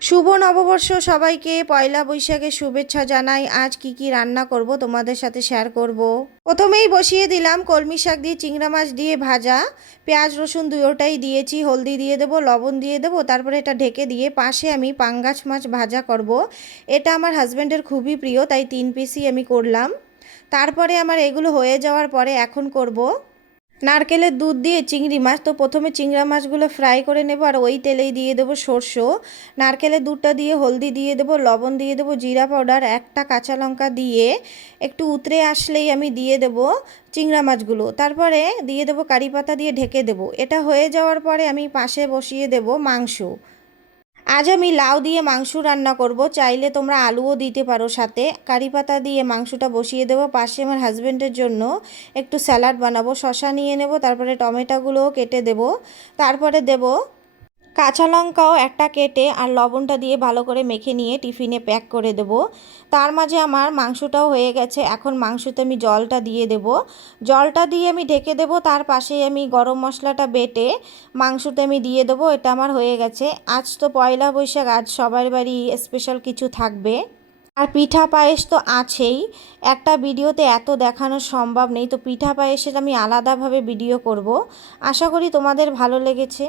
শুভ নববর্ষ সবাইকে পয়লা বৈশাখের শুভেচ্ছা জানাই। আজ কি কি রান্না করব তোমাদের সাথে শেয়ার করব। প্রথমেই বসিয়ে দিলাম কলমি শাক দিয়ে চিংড়া মাছ দিয়ে ভাজা। পেঁয়াজ রসুন দুটোটাই দিয়েছি, হলদি দিয়ে দেবো, লবণ দিয়ে দেবো, তারপরে এটা ঢেকে দিয়ে পাশে আমি পাঙ্গাস মাছ ভাজা করব। এটা আমার হাজব্যান্ডের খুবই প্রিয়, তাই 3 পিসই আমি করলাম। তারপরে আমার এগুলো হয়ে যাওয়ার পরে এখন করব নারকেলের দুধ দিয়ে চিংড়ি মাছ। তো প্রথমে চিংড়া মাছগুলো ফ্রাই করে নেব, আর ওই তেলেই দিয়ে দেবো সরষে। নারকেলের দুধটা দিয়ে হলদি দিয়ে দেবো, লবণ দিয়ে দেবো, জিরা পাউডার, একটা কাঁচা লঙ্কা দিয়ে একটু উতরে আসলেই আমি দিয়ে দেবো চিংড়া মাছগুলো। তারপরে দিয়ে দেবো কারি পাতা দিয়ে ঢেকে দেবো। এটা হয়ে যাওয়ার পরে আমি পাশে বসিয়ে দেবো মাংস। আজ আমি লাউ দিয়ে মাংস রান্না করব, চাইলে তোমরা আলুও দিতে পারো সাথে। কারি পাতা দিয়ে মাংসটা বসিয়ে দেবো। পাশে আমার হাজব্যান্ডের জন্য একটু স্যালাড বানাবো, শসা নিয়ে নেব, তারপরে টমেটোগুলোও কেটে দেব, তারপরে দেব কাঁচা লঙ্কাও একটা কেটে, আর লবণটা দিয়ে ভালো করে মেখে নিয়ে টিফিনে প্যাক করে দেব। তার মাঝে আমার মাংসটাও হয়ে গেছে। এখন মাংসতে আমি জলটা দিয়ে দেব। জলটা দিয়ে আমি ঢেকে দেব। তার পাশেই আমি গরম মশলাটা বেটে মাংসতে আমি দিয়ে দেবো। এটা আমার হয়ে গেছে। আজ তো পয়লা বৈশাখ, আজ সবার বাড়ি স্পেশাল কিছু থাকবে। আর পিঠা পায়েস তো আছেই। একটা ভিডিওতে এত দেখানো সম্ভব নেই, তো পিঠা পায়েসের আমি আলাদাভাবে ভিডিও করব। আশা করি তোমাদের ভালো লেগেছে।